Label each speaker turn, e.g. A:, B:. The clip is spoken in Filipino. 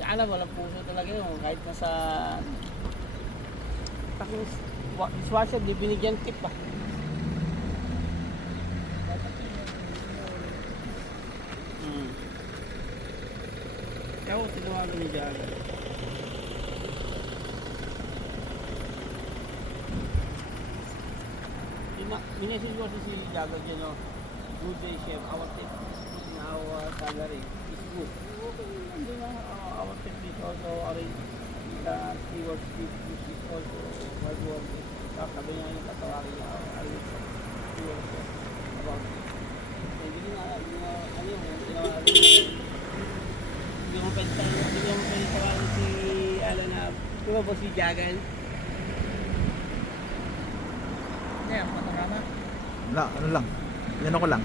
A: Si Alan, walang puso talaga yun. Kahit nasa... Tapos, wa- dishwasher, di binigyan tip pa. Hmm. Kaya ako, tinawagan ni Jagger. Ina- Minessage ko si Jagger dyan, no? Good day, chef. Our tip our salary is good. Okay, hindi na uh, our tip is also arrange the tip which is also work. Sabi niya yung katawarin niya, stewards tip about. Eh, Hindi na, hindi na, ano yun, tinawagan niya. Hindi mo pwede tawagan, hindi mo pwede tawagan si Alan na, di ba po si Jagan?
B: Yan, panorama.
C: Wala, ano lang. Yan ako lang.